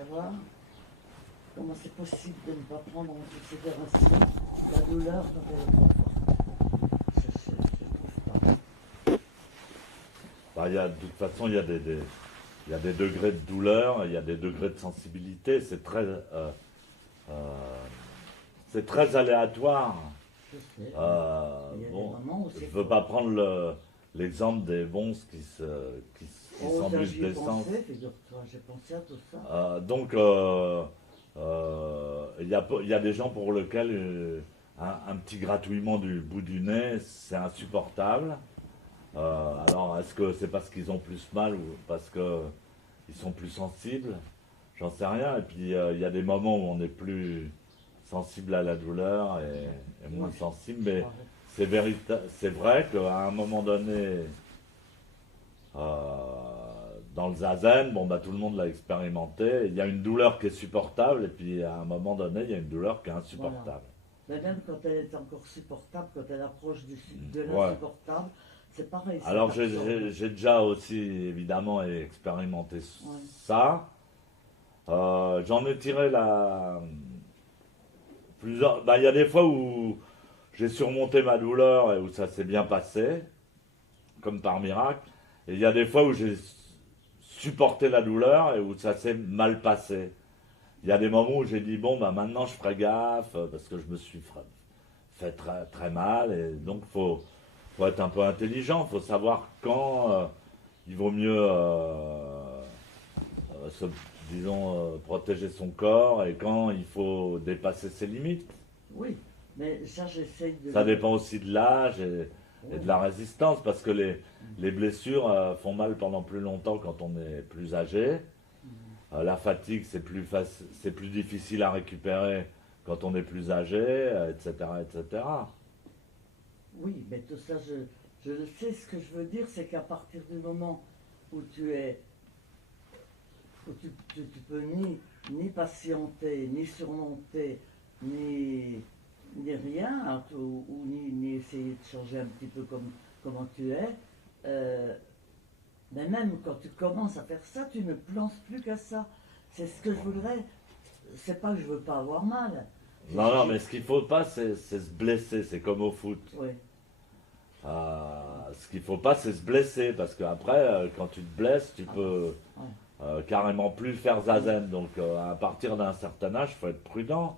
savoir comment c'est possible de ne pas prendre en considération la douleur quand elle est trop forte. Je trouve pas. Bah, de toute façon, il y a des degrés de douleur, il y a des degrés de sensibilité. C'est très aléatoire. Je sais. Il y a des Bon, moments où je c'est ne veux pas prendre l'exemple des bons qui Oh, ça, s'embûchent j'y ai d'essence. pensé, figure-toi, j'ai pensé à tout ça. Donc, il y a des gens pour lesquels un petit gratouillement du bout du nez, c'est insupportable. Alors, est-ce que c'est parce qu'ils ont plus mal ou parce qu'ils sont plus sensibles? J'en sais rien. Et puis, il y a des moments où on est plus sensible à la douleur et moins Oui, sensible. je Mais crois. c'est vrai qu'à un moment donné, dans le zazen, bon, bah, tout le monde l'a expérimenté. Il y a une douleur qui est supportable et puis à un moment donné, il y a une douleur qui est insupportable. Mais même quand elle est encore supportable, quand elle approche de Ouais. l'insupportable, c'est pareil. ça Alors t'absorbe. j'ai déjà aussi évidemment expérimenté Ouais. ça. J'en ai tiré plusieurs. Bah, il y a des fois où j'ai surmonté ma douleur et où ça s'est bien passé, comme par miracle. Et il y a des fois où j'ai supporté la douleur et où ça s'est mal passé. Il y a des moments où j'ai dit bon bah maintenant je ferai gaffe parce que je me suis fait très, très mal et donc faut être un peu intelligent, faut savoir quand il vaut mieux se, disons protéger son corps et quand il faut dépasser ses limites. Oui, mais ça j'essaye de... Ça dépend aussi de l'âge et de la résistance parce que les blessures font mal pendant plus longtemps quand on est plus âgé. La fatigue, c'est plus difficile à récupérer quand on est plus âgé, etc., etc. Oui, mais tout ça, je le sais. Ce que je veux dire, c'est qu'à partir du moment où tu peux ni patienter, ni surmonter, ni rien, hein, ou ni essayer de changer un petit peu comment tu es, euh, mais même quand tu commences à faire ça, tu ne penses plus qu'à ça. C'est ce que je voudrais. C'est pas que je veux pas avoir mal. Non, non, mais ce qu'il faut pas, c'est se blesser. C'est comme au foot. Oui, Ce qu'il faut pas, c'est se blesser parce qu'après, quand tu te blesses, tu peux ouais. carrément plus faire zazen. Donc, à partir d'un certain âge, il faut être prudent.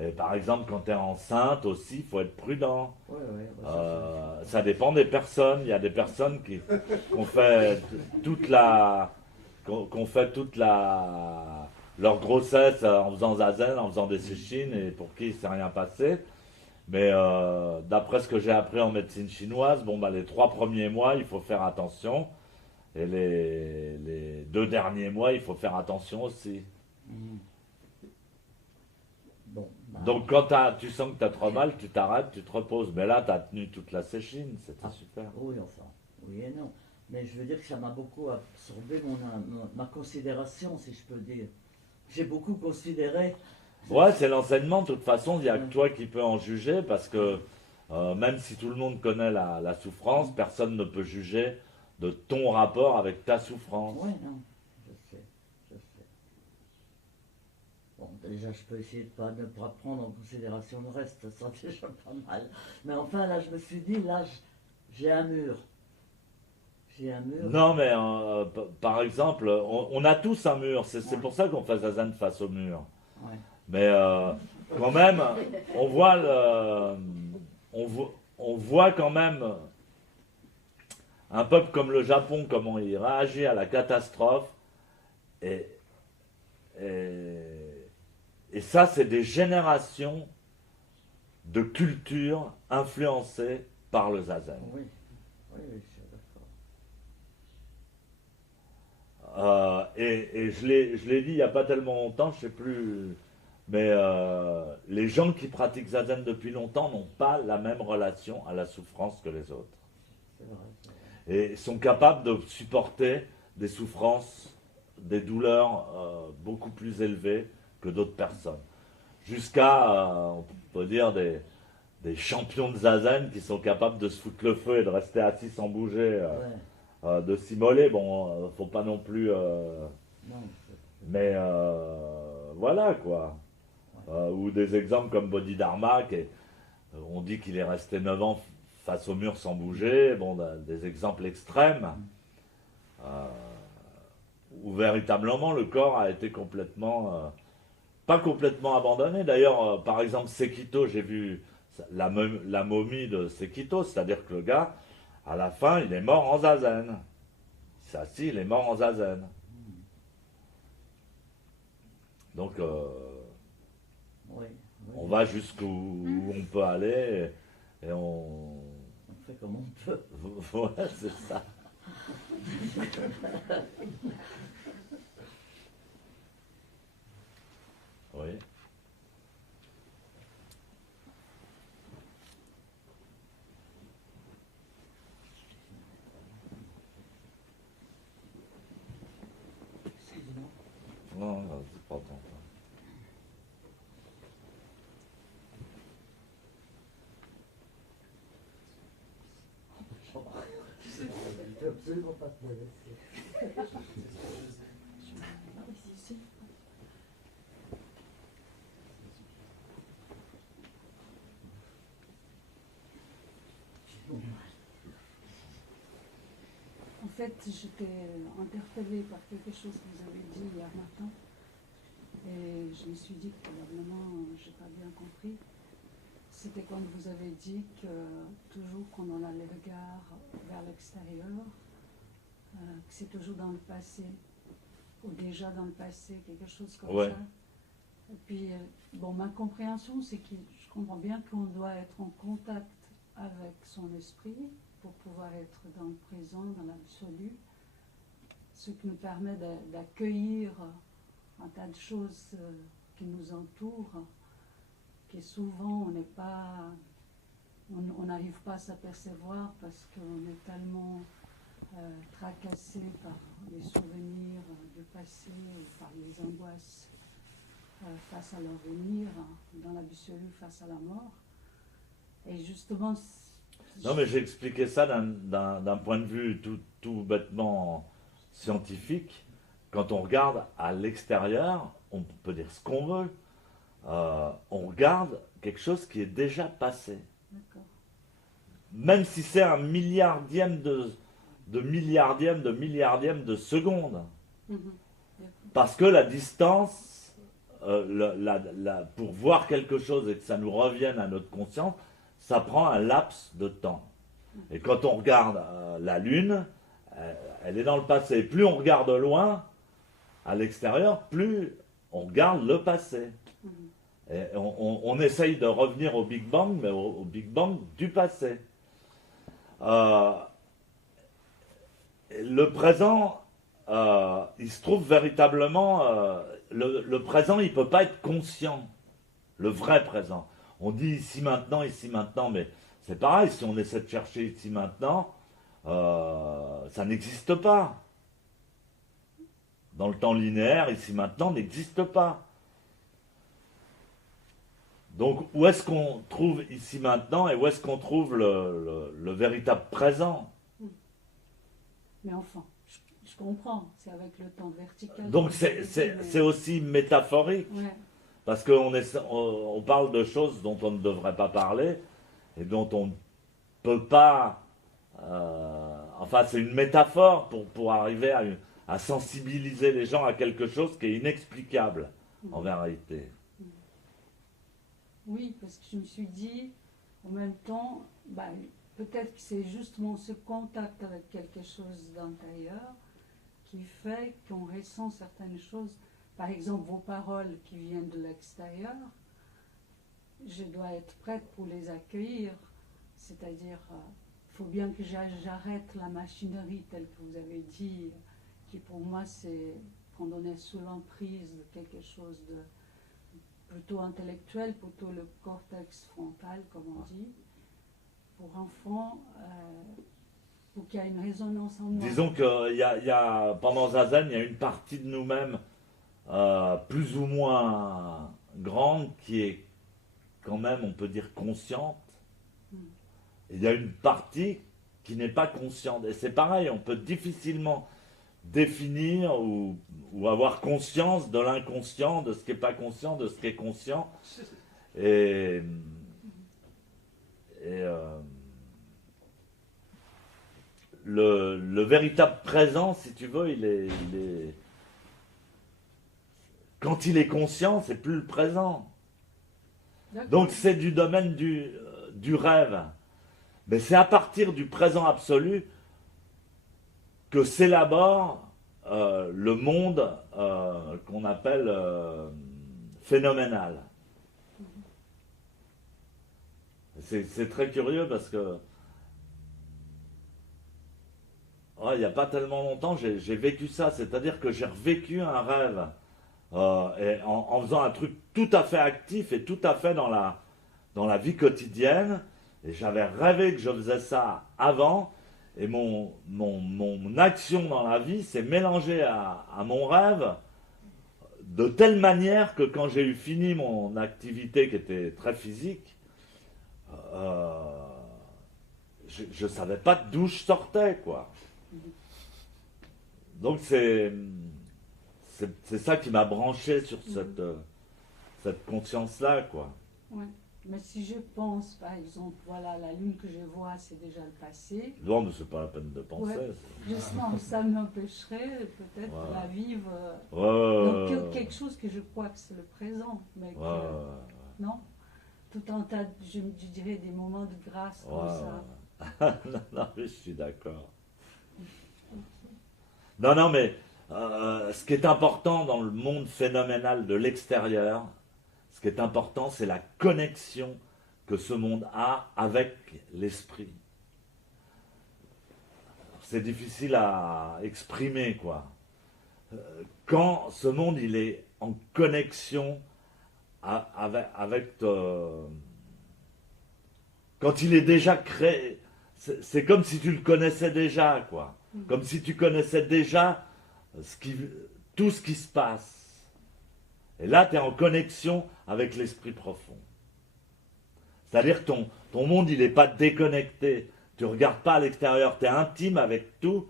Et par exemple, quand tu es enceinte aussi, il faut être prudent. Oui, oui, ouais, Ça dépend des personnes. Il y a des personnes qui ont fait toute la, qu'on fait toute leur grossesse en faisant zazen, en faisant des séchines et pour qui il s'est rien passé. Mais d'après ce que j'ai appris en médecine chinoise, bon, bah, les 3 premiers mois, il faut faire attention. Et les 2 derniers mois, il faut faire attention aussi. Mhm. Bon, bah, Donc quand tu sens que tu as trop mal, tu t'arrêtes, tu te reposes. Mais là, tu as tenu toute la séchine, c'était super. oui, enfin, oui et non. Mais je veux dire que ça m'a beaucoup absorbé ma considération, si je peux dire. J'ai beaucoup considéré. Ouais, c'est l'enseignement, de toute façon, il n'y a que toi qui peux en juger, parce que même si tout le monde connaît la souffrance, personne ne peut juger de ton rapport avec ta souffrance. Oui, non, je sais, je sais. Bon, déjà, je peux essayer de ne pas prendre en considération le reste, ça sera déjà pas mal. Mais enfin, là, je me suis dit, là, j'ai un mur. J'ai un mur. Non, mais par exemple, on a tous un mur, c'est Ouais. pour ça qu'on fait zazen face au mur. Ouais. Mais quand même, on voit, on voit quand même un peuple comme le Japon, comment il réagit à la catastrophe. Et, et, et ça, c'est des générations de culture influencées par le zazen. Oui, oui, oui, je suis d'accord. Et je l'ai dit il n'y a pas tellement longtemps, je sais plus. Mais les gens qui pratiquent zazen depuis longtemps n'ont pas la même relation à la souffrance que les autres. C'est vrai, c'est vrai. Et sont capables de supporter des souffrances, des douleurs beaucoup plus élevées que d'autres personnes. Jusqu'à, on peut dire, des champions de zazen qui sont capables de se foutre le feu et de rester assis sans bouger, Ouais, de s'immoler. Bon, faut pas non plus. non, Mais voilà quoi. Ou des exemples comme Bodhidharma, on dit qu'il est resté 9 ans face au mur sans bouger. Bon, des exemples extrêmes. Où véritablement le corps a été complètement, pas complètement abandonné. D'ailleurs, par exemple, Sekito, j'ai vu la momie de Sekito, c'est-à-dire que le gars, à la fin, il est mort en zazen. Ça, si, il est mort en zazen. Donc, Oui, oui. on va jusqu'où on peut aller et on... On fait comme on peut. Ouais, c'est ça. Oui. Non, non, c'est pas tant. Je ne peux absolument pas te laisser. En fait, j'étais interpellée par quelque chose que vous avez dit hier matin. Et je me suis dit que probablement, je n'ai pas bien compris. C'était quand vous avez dit que toujours quand on a les regards vers l'extérieur, que c'est toujours dans le passé, ou déjà dans le passé, quelque chose comme Ouais. ça. Et puis, bon, ma compréhension, c'est que je comprends bien qu'on doit être en contact avec son esprit pour pouvoir être dans le présent, dans l'absolu, ce qui nous permet d'accueillir un tas de choses qui nous entourent, qui souvent on n'arrive pas à s'apercevoir parce qu'on est tellement tracassé par les souvenirs du passé ou par les angoisses face à l'avenir, dans l'absolu face à la mort. Et justement, Non, mais j'ai expliqué ça d'un point de vue tout bêtement scientifique. Quand on regarde à l'extérieur, on peut dire ce qu'on veut. On regarde quelque chose qui est déjà passé. d'accord. Même si c'est un milliardième de milliardième de seconde. Mhm. Parce que la distance, pour voir quelque chose et que ça nous revienne à notre conscience, ça prend un laps de temps. Et quand on regarde la Lune, elle est dans le passé. Plus on regarde loin, à l'extérieur, plus on regarde le passé. Mhm. Et on essaye de revenir au Big Bang, mais au Big Bang du passé. Le présent, il se trouve véritablement... le présent, il ne peut pas être conscient. Le vrai présent. On dit ici maintenant, mais c'est pareil, si on essaie de chercher ici maintenant, ça n'existe pas. Dans le temps linéaire, ici maintenant n'existe pas. Donc, où est-ce qu'on trouve ici maintenant et où est-ce qu'on trouve le véritable présent? Mais enfin, je comprends, c'est avec le temps vertical. Donc, c'est aussi métaphorique. Ouais. Parce qu'on parle de choses dont on ne devrait pas parler et dont on ne peut pas... enfin, c'est une métaphore pour arriver à sensibiliser les gens à quelque chose qui est inexplicable, en vérité. Oui, parce que je me suis dit, en même temps, bah, peut-être que c'est justement ce contact avec quelque chose d'intérieur qui fait qu'on ressent certaines choses. Par exemple, vos paroles qui viennent de l'extérieur, je dois être prête pour les accueillir. C'est-à-dire, il faut bien que j'arrête la machinerie telle que vous avez dit, qui pour moi c'est quand on est sous l'emprise de quelque chose de plutôt intellectuel, plutôt le cortex frontal, comme on dit, pour enfants, pour qu'il y ait une résonance en moi. Disons que pendant Zazen, il y a une partie de nous-mêmes plus ou moins grande qui est quand même, on peut dire, consciente. Et il y a une partie qui n'est pas consciente. Et c'est pareil, on peut difficilement définir ou avoir conscience de l'inconscient, de ce qui n'est pas conscient, de ce qui est conscient. Et le véritable présent, si tu veux, il est quand il est conscient, c'est plus le présent. Donc c'est du domaine du rêve. Mais c'est à partir du présent absolu que s'élabore le monde qu'on appelle phénoménal. C'est très curieux parce que il n'y a pas tellement longtemps, j'ai vécu ça, c'est-à-dire que j'ai revécu un rêve et en faisant un truc tout à fait actif et tout à fait dans la vie quotidienne. Et j'avais rêvé que je faisais ça avant, et mon action dans la vie s'est mélangée à mon rêve de telle manière que quand j'ai eu fini mon activité qui était très physique, je ne savais pas d'où je sortais, quoi. Donc c'est ça qui m'a branché sur cette conscience-là, quoi. Ouais. Mais si je pense, par exemple, voilà, la lune que je vois, c'est déjà le passé. Non, mais c'est pas la peine de penser. Ouais. Justement, ça m'empêcherait peut-être de la vivre. Donc quelque chose que je crois que c'est le présent, mais que, non, tout un tas, je dirais, des moments de grâce comme ça. Non, je suis d'accord. Non, mais ce qui est important dans le monde phénoménal de l'extérieur, ce qui est important, c'est la connexion que ce monde a avec l'esprit. C'est difficile à exprimer, quoi. Quand ce monde, il est en connexion avec quand il est déjà créé, c'est comme si tu le connaissais déjà, quoi. Comme si tu connaissais déjà tout ce qui se passe. Et là, tu es en connexion avec l'esprit profond. C'est-à-dire que ton monde, il n'est pas déconnecté. Tu ne regardes pas à l'extérieur. Tu es intime avec tous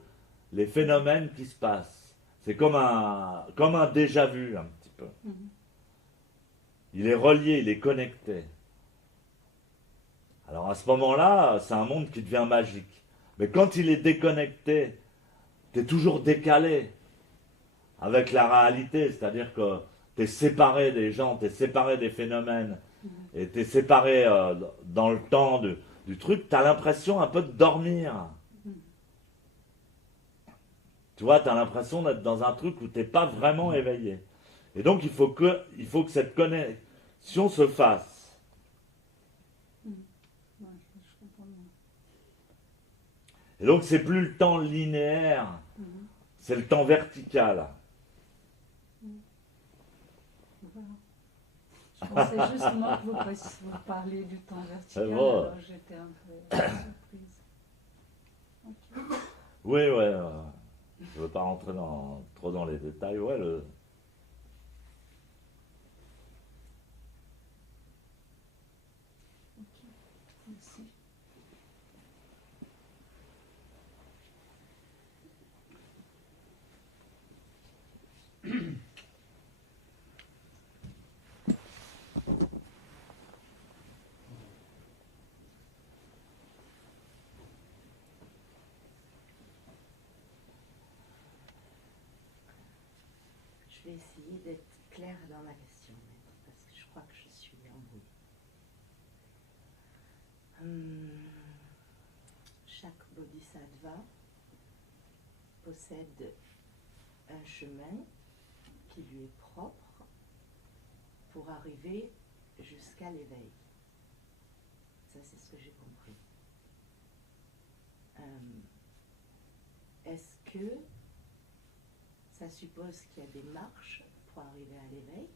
les phénomènes qui se passent. C'est comme un déjà-vu, un petit peu. Il est relié, il est connecté. Alors à ce moment-là, c'est un monde qui devient magique. Mais quand il est déconnecté, tu es toujours décalé avec la réalité. C'est-à-dire que tu es séparé des gens, tu es séparé des phénomènes, et tu es séparé dans le temps du truc, tu as l'impression un peu de dormir. Tu vois, tu as l'impression d'être dans un truc où tu n'es pas vraiment éveillé. Et donc, il faut que cette connexion se fasse. Et donc, c'est plus le temps linéaire, c'est le temps vertical. Je pensais justement que vous parliez du temps vertical, alors j'étais un peu surprise. Okay. Oui, je ne veux pas rentrer trop dans les détails. Ouais, Merci. Je vais essayer d'être claire dans ma question, parce que je crois que je suis embrouillée. Chaque bodhisattva possède un chemin qui lui est propre pour arriver jusqu'à l'éveil. Ça, c'est ce que j'ai compris. Est-ce que ça suppose qu'il y a des marches pour arriver à l'éveil?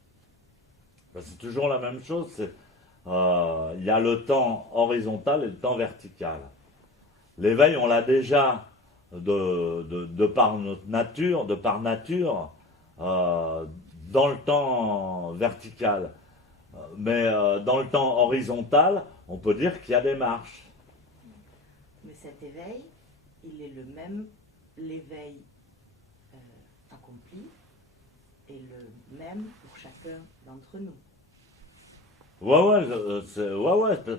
Ben, c'est toujours la même chose. Il y a le temps horizontal et le temps vertical. L'éveil, on l'a déjà de par notre nature, dans le temps vertical. Mais dans le temps horizontal, on peut dire qu'il y a des marches. Mais cet éveil, il est le même, l'éveil accompli est le même pour chacun d'entre nous. Ouais,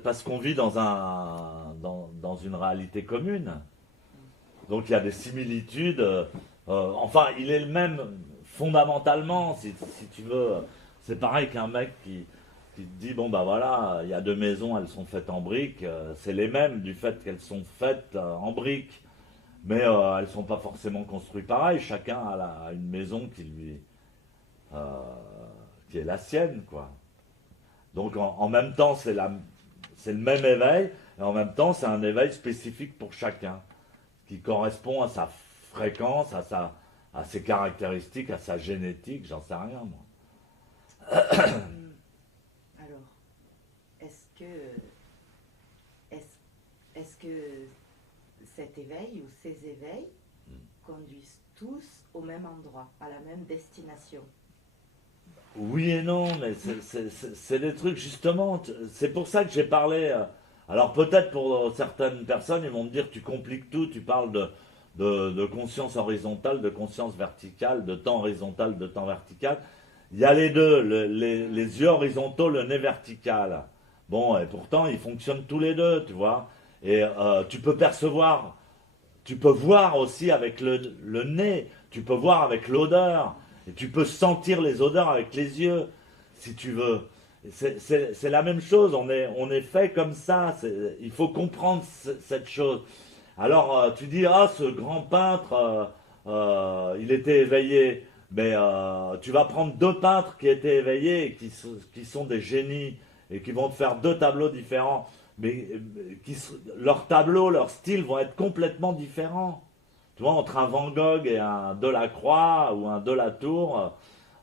parce qu'on vit dans une réalité commune. Donc il y a des similitudes. Enfin, il est le même fondamentalement, si tu veux. C'est pareil qu'un mec qui te dit, bon bah voilà, il y a 2 maisons, elles sont faites en briques. C'est les mêmes du fait qu'elles sont faites en briques. Mais elles ne sont pas forcément construites pareil. Chacun a une maison qui est la sienne, quoi. Donc en même temps, c'est le même éveil, et en même temps, c'est un éveil spécifique pour chacun, qui correspond à sa fréquence, à ses caractéristiques, à sa génétique, j'en sais rien, moi. Alors, est-ce que cet éveil ou ces éveils conduisent tous au même endroit, à la même destination? Oui et non, mais c'est des trucs, justement, c'est pour ça que j'ai parlé. Alors peut-être pour certaines personnes, ils vont me dire, tu compliques tout, tu parles de conscience horizontale, de conscience verticale, de temps horizontal, de temps vertical. Il y a les deux, les yeux horizontaux, le nez vertical. Bon, et pourtant, ils fonctionnent tous les deux, tu vois. Et tu peux percevoir, tu peux voir aussi avec le nez, tu peux voir avec l'odeur. Et tu peux sentir les odeurs avec les yeux, si tu veux. C'est la même chose, on est fait comme ça, il faut comprendre cette chose. Alors tu dis, ah ce grand peintre, il était éveillé, mais tu vas prendre 2 peintres qui étaient éveillés et qui sont des génies et qui vont te faire 2 tableaux différents, mais leurs tableaux, leur style vont être complètement différents. Tu vois, entre un Van Gogh et un Delacroix ou un Delatour,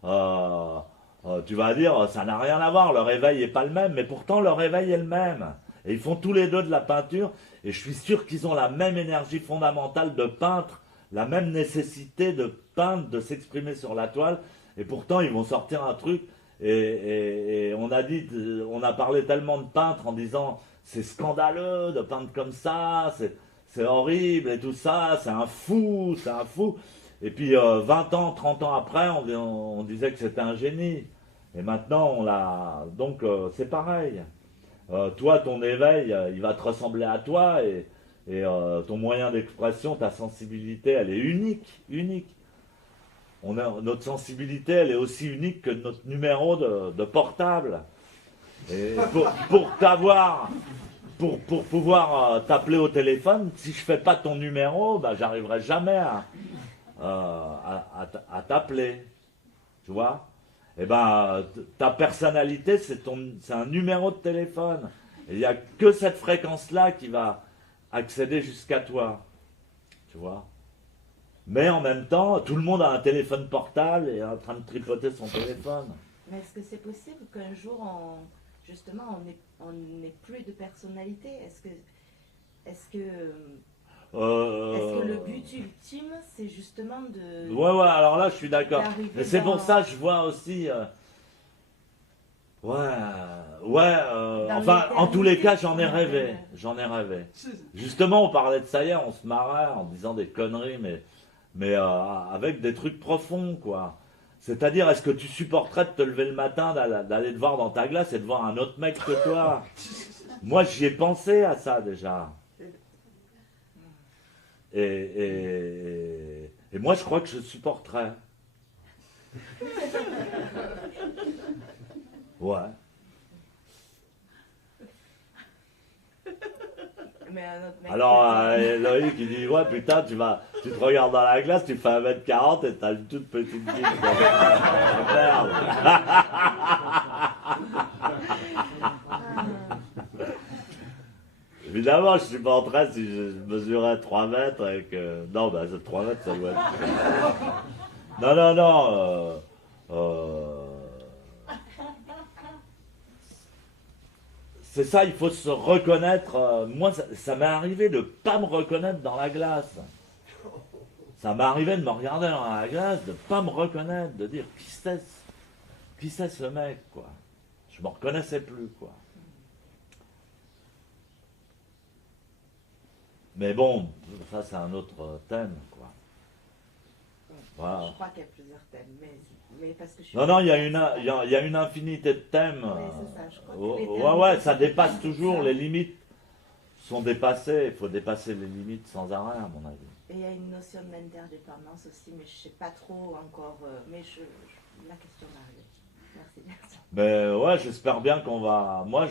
tu vas dire, ça n'a rien à voir, leur éveil n'est pas le même, mais pourtant leur éveil est le même. Et ils font tous les deux de la peinture, et je suis sûr qu'ils ont la même énergie fondamentale de peintre, la même nécessité de peindre, de s'exprimer sur la toile, et pourtant ils vont sortir un truc, et on a parlé tellement de peintres en disant, c'est scandaleux de peindre comme ça, c'est horrible et tout ça, c'est un fou. Et puis 20 ans, 30 ans après, on disait que c'était un génie. Et maintenant, on l'a. Donc c'est pareil. Toi, ton éveil, il va te ressembler à toi et ton moyen d'expression, ta sensibilité, elle est unique. Notre sensibilité, elle est aussi unique que notre numéro de portable. Et pour t'avoir. Pour pouvoir t'appeler au téléphone, si je fais pas ton numéro, bah, j'arriverai jamais à t'appeler. Tu vois? Et ben, ta personnalité, c'est un numéro de téléphone. Et il n'y a que cette fréquence-là qui va accéder jusqu'à toi. Tu vois? Mais en même temps, tout le monde a un téléphone portable et est en train de tripoter son téléphone. Mais est-ce que c'est possible qu'un jour, justement, on n'ait plus de personnalité? Est-ce que le but ultime, c'est justement de... Ouais, alors là, je suis d'accord. d'arriver Mais c'est dans- pour ça que je vois aussi... enfin, en tous les cas, j'en ai rêvé. Justement, on parlait de ça hier, on se marrait en disant des conneries, mais avec des trucs profonds, quoi. C'est-à-dire, est-ce que tu supporterais de te lever le matin, d'aller te voir dans ta glace et de voir un autre mec que toi? Moi, j'y ai pensé à ça déjà. Et moi, je crois que je supporterais. Ouais. Mais un autre mec Alors, peut dire- Loïc, il dit, ouais, putain, tu te regardes dans la glace, tu fais 1m40 et t'as une toute petite bite. Merde. Évidemment, je suis pas en train, si je mesurais 3 mètres et que... Non, bah, 3 mètres, ça doit être... Non. C'est ça, il faut se reconnaître. Moi, ça m'est arrivé de pas me reconnaître dans la glace. Ça m'est arrivé de me regarder dans la glace, de pas me reconnaître, de dire qui c'est ce mec, quoi. Je me reconnaissais plus, quoi. Mais bon, ça c'est un autre thème, quoi. Voilà. Je crois qu'il y a plusieurs thèmes, mais parce que je suis... Non, il y a une infinité de thèmes. Oui, c'est ça, je crois que les thèmes... Ouais, ça dépasse toujours, les limites sont dépassées, il faut dépasser les limites sans arrêt, à mon avis. Et il y a une notion d'interdépendance aussi, mais je ne sais pas trop encore, mais la question m'arrive. Merci. Mais ouais, j'espère bien qu'on va... Moi,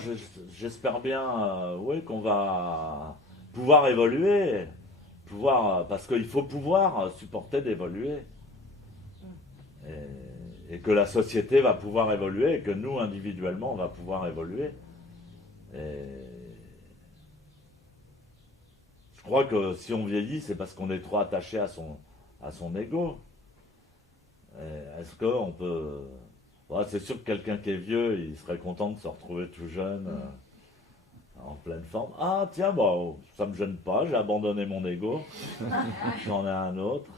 j'espère bien ouais, qu'on va pouvoir évoluer. Parce qu'il faut pouvoir supporter d'évoluer. Et que la société va pouvoir évoluer, et que nous, individuellement, on va pouvoir évoluer. Et je crois que si on vieillit, c'est parce qu'on est trop attaché à son ego. Est-ce qu'on peut... Ouais, c'est sûr que quelqu'un qui est vieux, il serait content de se retrouver tout jeune, en pleine forme. Ah tiens, bah, ça me gêne pas, j'ai abandonné mon ego, j'en ai un autre.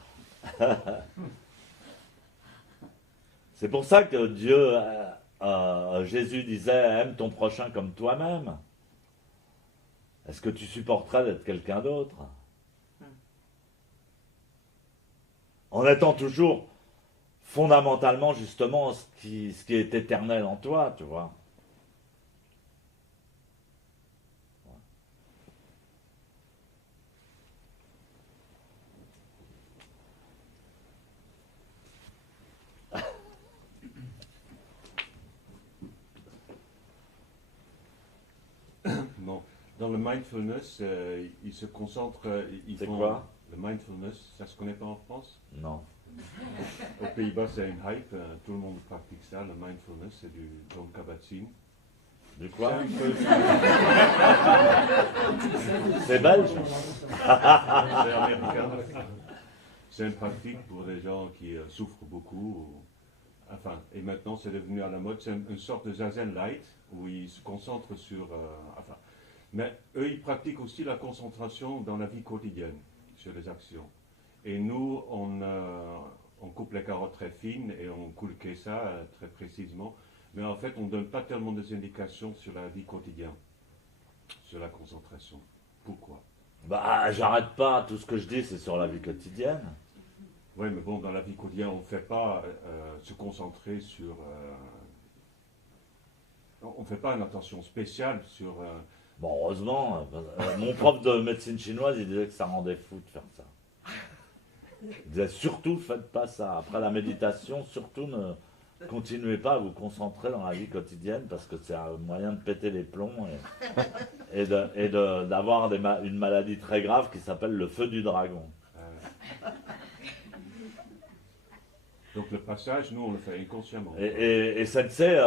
C'est pour ça que Dieu, Jésus disait, aime ton prochain comme toi-même. Est-ce que tu supporterais d'être quelqu'un d'autre? En étant toujours fondamentalement justement ce qui est éternel en toi, tu vois. Bon, dans le mindfulness, ils se concentrent. C'est quoi? Le mindfulness, ça se connaît pas en France? Non. Aux Pays-Bas, c'est une hype, tout le monde pratique ça. Le mindfulness, c'est du John Kabat-Zinn. Du quoi? C'est belge? C'est américain. C'est une pratique pour des gens qui souffrent beaucoup. Enfin, et maintenant, c'est devenu à la mode. C'est une sorte de zazen light où ils se concentrent sur. Enfin, mais eux, ils pratiquent aussi la concentration dans la vie quotidienne, sur les actions. Et nous, on coupe les carottes très fines et on coule ça très précisément. Mais en fait, on ne donne pas tellement des indications sur la vie quotidienne, sur la concentration. Pourquoi? Bah, j'arrête pas. Tout ce que je dis, c'est sur la vie quotidienne. Oui, mais bon, dans la vie quotidienne, on ne fait pas se concentrer sur... on ne fait pas une attention spéciale sur... Bon, heureusement, mon prof de médecine chinoise, il disait que ça rendait fou de faire ça. Il disait surtout, faites pas ça. Après la méditation, surtout ne continuez pas à vous concentrer dans la vie quotidienne parce que c'est un moyen de péter les plombs et d'avoir une maladie très grave qui s'appelle le feu du dragon. Donc le passage, nous, on le fait inconsciemment. Et Sensei,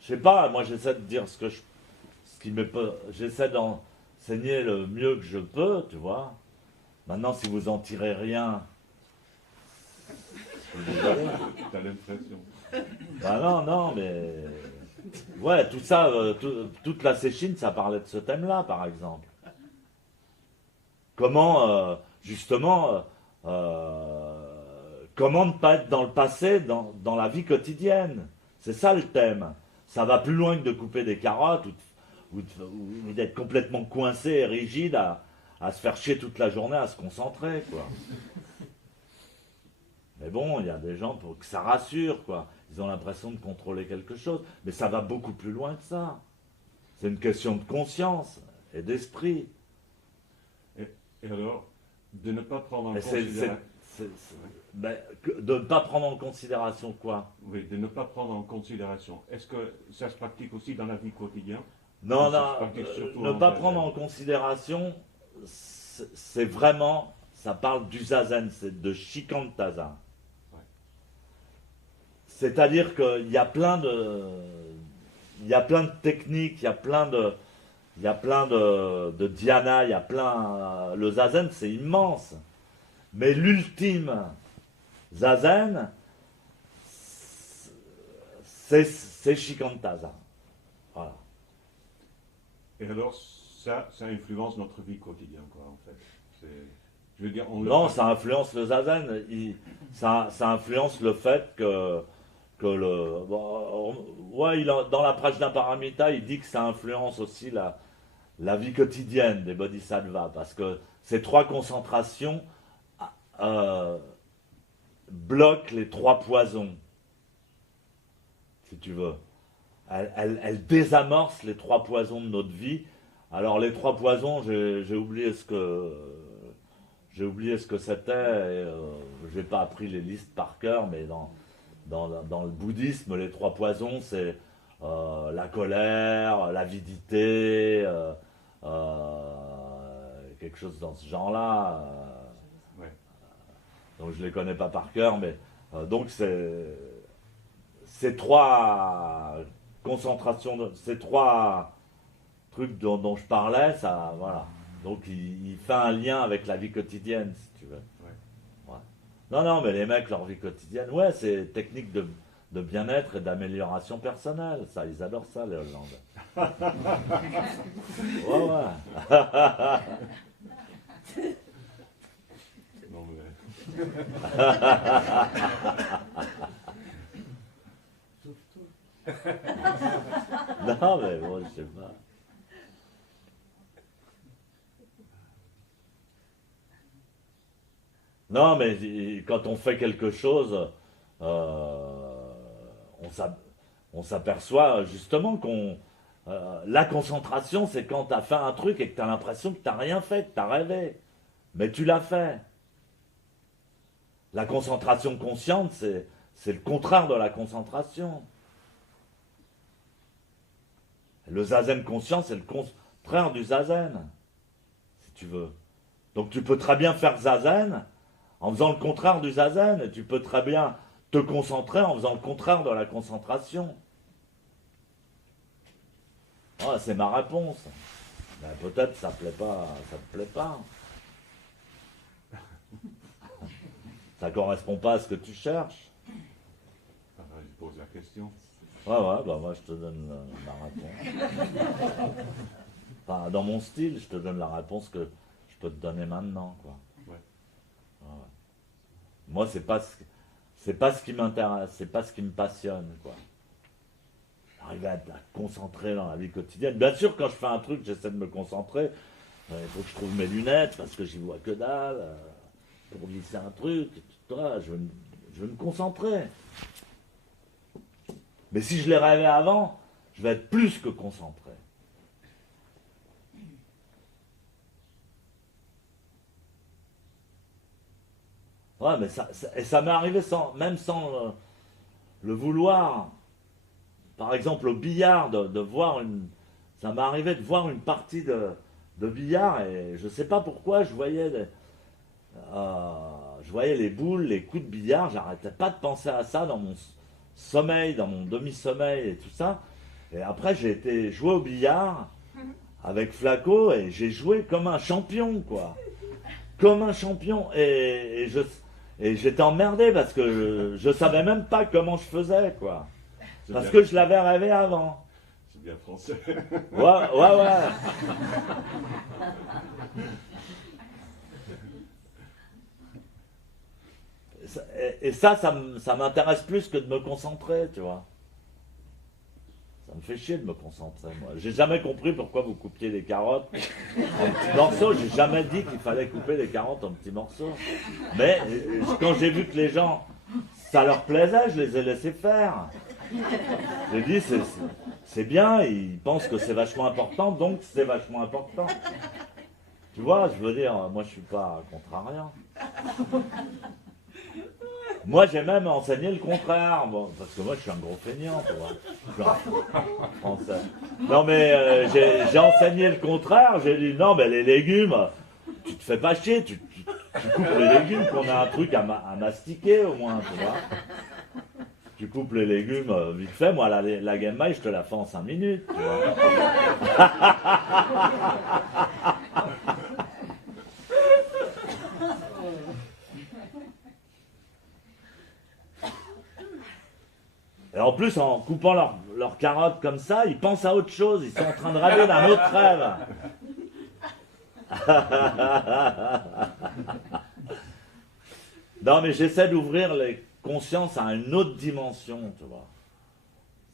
je sais pas, moi j'essaie de dire j'essaie d'enseigner le mieux que je peux, tu vois. Maintenant, si vous en tirez rien, T'as l'impression. Ben non, mais... Ouais, tout ça, toute la séchine, ça parlait de ce thème-là, par exemple. Comment, justement, comment ne pas être dans le passé, dans la vie quotidienne. C'est ça le thème. Ça va plus loin que de couper des carottes ou d'être complètement coincé et rigide à se faire chier toute la journée, à se concentrer, quoi. Mais bon, il y a des gens pour que ça rassure, quoi. Ils ont l'impression de contrôler quelque chose. Mais ça va beaucoup plus loin que ça. C'est une question de conscience et d'esprit. Et alors, de ne pas prendre en considération... de ne pas prendre en considération quoi? Oui, de ne pas prendre en considération. Est-ce que ça se pratique aussi dans la vie quotidienne? Non, ne pas prendre en considération, c'est vraiment, ça parle du zazen, c'est de shikantaza. Ouais. C'est-à-dire qu'il y a plein de techniques, il y a plein de dhyana, il y a plein, le zazen c'est immense. Mais l'ultime zazen, c'est shikantaza. Voilà. Et alors, ça influence notre vie quotidienne, quoi, en fait. Je veux dire, non, ça influence le zazen. Ça influence le fait que dans la Prajnaparamita, il dit que ça influence aussi la vie quotidienne des bodhisattvas, parce que ces 3 concentrations bloquent les 3 poisons, si tu veux. Elles désamorcent les 3 poisons de notre vie. Alors les 3 poisons, j'ai oublié ce que c'était, je n'ai pas appris les listes par cœur, mais dans le bouddhisme, les 3 poisons, c'est la colère, l'avidité, quelque chose dans ce genre-là. Ouais. Donc je ne les connais pas par cœur, mais donc ces 3 concentrations, ces 3 trucs dont je parlais, ça, voilà. Donc il fait un lien avec la vie quotidienne, si tu veux. Ouais. Non, mais les mecs, leur vie quotidienne, ouais, c'est technique de bien-être et d'amélioration personnelle. Ça, ils adorent ça, les Hollandais. Ouais. Non, mais... Non, mais bon, je sais pas. Non, mais quand on fait quelque chose, on s'aperçoit justement la concentration, c'est quand tu as fait un truc et que tu as l'impression que tu n'as rien fait, que tu as rêvé. Mais tu l'as fait. La concentration consciente, c'est le contraire de la concentration. Le zazen conscient, c'est le contraire du zazen, si tu veux. Donc tu peux très bien faire zazen en faisant le contraire du zazen, et tu peux très bien te concentrer en faisant le contraire de la concentration. Ah, c'est ma réponse. Ben, peut-être ça te plaît pas. Ça correspond pas à ce que tu cherches. Ah, je pose la question. Ouais, bah moi je te donne la réponse. Enfin, dans mon style, je te donne la réponse que je peux te donner maintenant, quoi. Ouais. Moi, c'est pas ce qui m'intéresse, c'est pas ce qui me passionne, quoi. J'arrive à concentrer dans la vie quotidienne. Bien sûr, quand je fais un truc, j'essaie de me concentrer. Il faut que je trouve mes lunettes parce que j'y vois que dalle. Pour glisser un truc, je veux me concentrer. Mais si je l'ai rêvé avant, je vais être plus que concentré. Ouais, mais ça m'est arrivé même sans le vouloir. Par exemple, au billard, ça m'est arrivé de voir une partie de billard et je ne sais pas pourquoi je voyais les boules, les coups de billard, j'arrêtais pas de penser à ça dans mon sommeil, dans mon demi-sommeil et tout ça. Et après, j'ai été jouer au billard avec Flaco et j'ai joué comme un champion, quoi. Comme un champion. Et j'étais emmerdé parce que je savais même pas comment je faisais, quoi. Parce que je l'avais rêvé avant. C'est bien français. Ouais. Et ça m'intéresse plus que de me concentrer, tu vois. Ça me fait chier de me concentrer, moi. J'ai jamais compris pourquoi vous coupiez les carottes en petits morceaux. J'ai jamais dit qu'il fallait couper les carottes en petits morceaux. Mais quand j'ai vu que les gens, ça leur plaisait, je les ai laissés faire. J'ai dit, c'est bien, ils pensent que c'est vachement important, donc c'est vachement important. Tu vois, je veux dire, moi je suis pas contrariant. Moi, j'ai même enseigné le contraire, bon, parce que moi, je suis un gros feignant, tu vois. Français. Non, mais j'ai enseigné le contraire. J'ai dit, non, mais les légumes, tu te fais pas chier, tu coupes les légumes, qu'on a un truc à mastiquer, au moins, tu vois. Tu coupes les légumes vite fait. Moi, la genmai, je te la fais en 5 minutes, tu vois. Et en plus, en coupant leurs carottes comme ça, ils pensent à autre chose. Ils sont en train de rêver d'un autre rêve. Non, mais j'essaie d'ouvrir les consciences à une autre dimension, tu vois.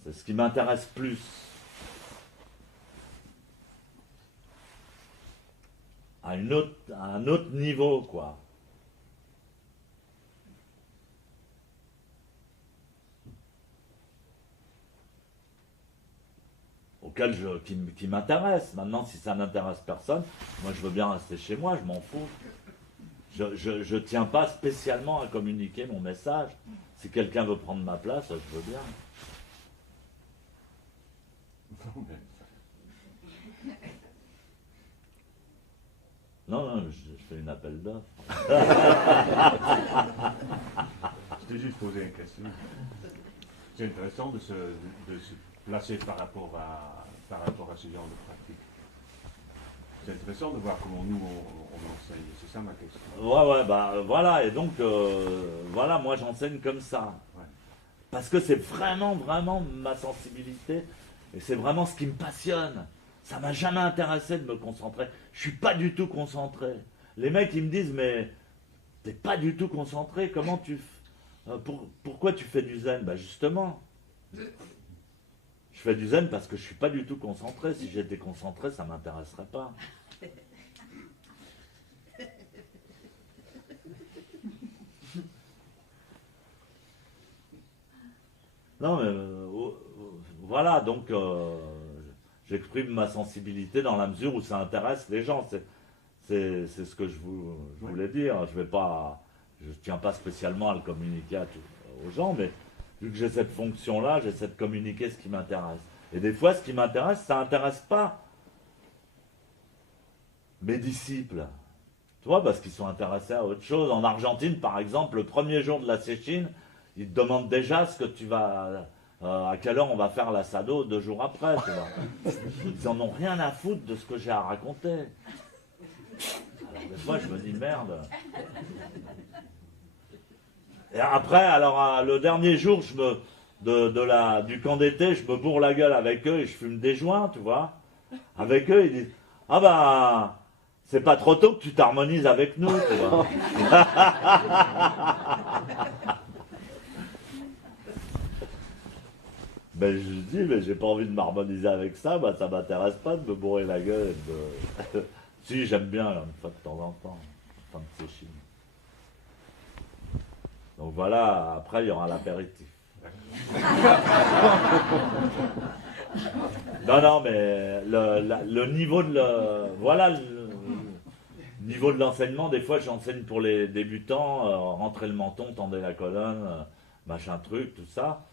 C'est ce qui m'intéresse plus. à un autre niveau, quoi. Qui m'intéresse. Maintenant, si ça n'intéresse personne, moi je veux bien rester chez moi, je m'en fous. Je tiens pas spécialement à communiquer mon message. Si quelqu'un veut prendre ma place, je veux bien. Non, je fais une appel d'offres. Je t'ai juste posé une question. C'est intéressant de se placer par rapport à ce genre de pratique. C'est intéressant de voir comment nous on enseigne. C'est ça ma question. Ouais, bah voilà, et donc voilà, moi j'enseigne comme ça. Ouais. Parce que c'est vraiment ma sensibilité, et c'est vraiment ce qui me passionne. Ça m'a jamais intéressé de me concentrer. Je suis pas du tout concentré. Les mecs ils me disent mais t'es pas du tout concentré, comment pourquoi tu fais du zen? Bah justement. Je fais du zen parce que je suis pas du tout concentré. Si j'étais concentré, ça m'intéresserait pas. Non mais voilà, donc j'exprime ma sensibilité dans la mesure où ça intéresse les gens. C'est ce que je voulais dire. Je tiens pas spécialement à le communiquer aux gens, mais vu que j'ai cette fonction-là, j'essaie de communiquer ce qui m'intéresse. Et des fois, ce qui m'intéresse, ça n'intéresse pas mes disciples. Tu vois, parce qu'ils sont intéressés à autre chose. En Argentine, par exemple, le premier jour de la Sesshin, ils te demandent déjà ce que tu vas... à quelle heure on va faire l'assado 2 jours après, tu vois. Ils en ont rien à foutre de ce que j'ai à raconter. Alors des fois, je me dis, merde. Et après, alors le dernier jour, du camp d'été, je me bourre la gueule avec eux et je fume des joints, tu vois. Avec eux, ils disent, ah bah, c'est pas trop tôt que tu t'harmonises avec nous, tu vois. Ben je dis, mais j'ai pas envie de m'harmoniser avec ça, bah ça m'intéresse pas de me bourrer la gueule. Si, j'aime bien, là, une fois de temps en temps, fin de Sesshin. Donc voilà, après il y aura l'apéritif. Non, mais le niveau de niveau de l'enseignement, des fois j'enseigne pour les débutants, rentrer le menton, tendez la colonne, machin truc, tout ça.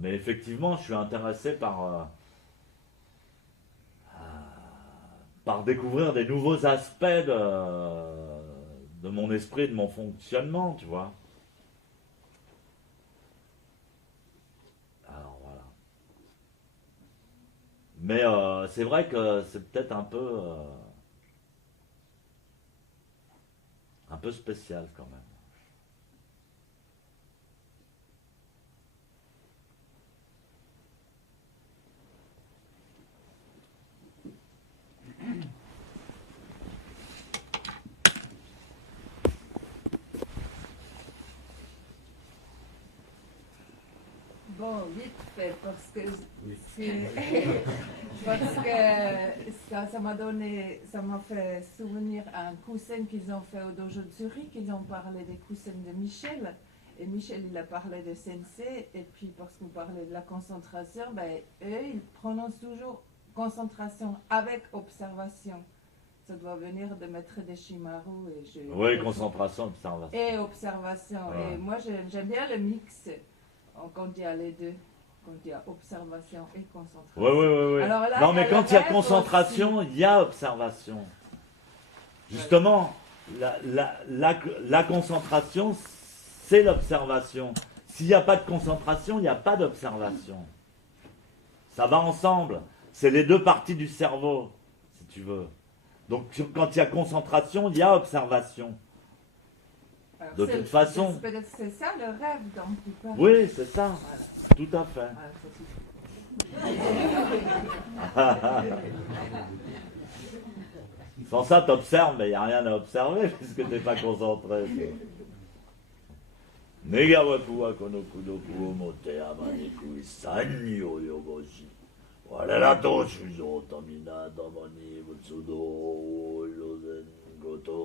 Mais effectivement, je suis intéressé par découvrir des nouveaux aspects de mon esprit, de mon fonctionnement, tu vois. Alors voilà. Mais c'est vrai que c'est peut-être un peu spécial quand même. Bon, vite fait, parce que ça m'a fait souvenir à un coussin qu'ils ont fait au Dojo de Zurich. Ils ont parlé des coussins de Michel. Et Michel, il a parlé de sensei. Et puis, parce que vous parlez de la concentration, ben, eux, ils prononcent toujours concentration avec observation. Ça doit venir de Maître Deshimaru. Oui, concentration, observation. Et observation. Ouais. Et moi, j'aime bien le mix. Quand il y a les deux, quand il y a observation et concentration. Oui. Alors là, non, mais quand il y a concentration, il y a observation. Justement, la concentration, c'est l'observation. S'il n'y a pas de concentration, il n'y a pas d'observation. Ça va ensemble. C'est les deux parties du cerveau, si tu veux. Donc, quand il y a concentration, il y a observation. Alors, de toute façon. Peut-être c'est ça le rêve dont tu parles. Oui, c'est ça. Voilà. Tout à fait. Sans ça, tu observes, mais il n'y a rien à observer puisque tu n'es pas concentré. Negawakuwa kono kudoku omote amaniku sanyo yoboshi. Walelato shujo tamina tamani mutsudo lozen goto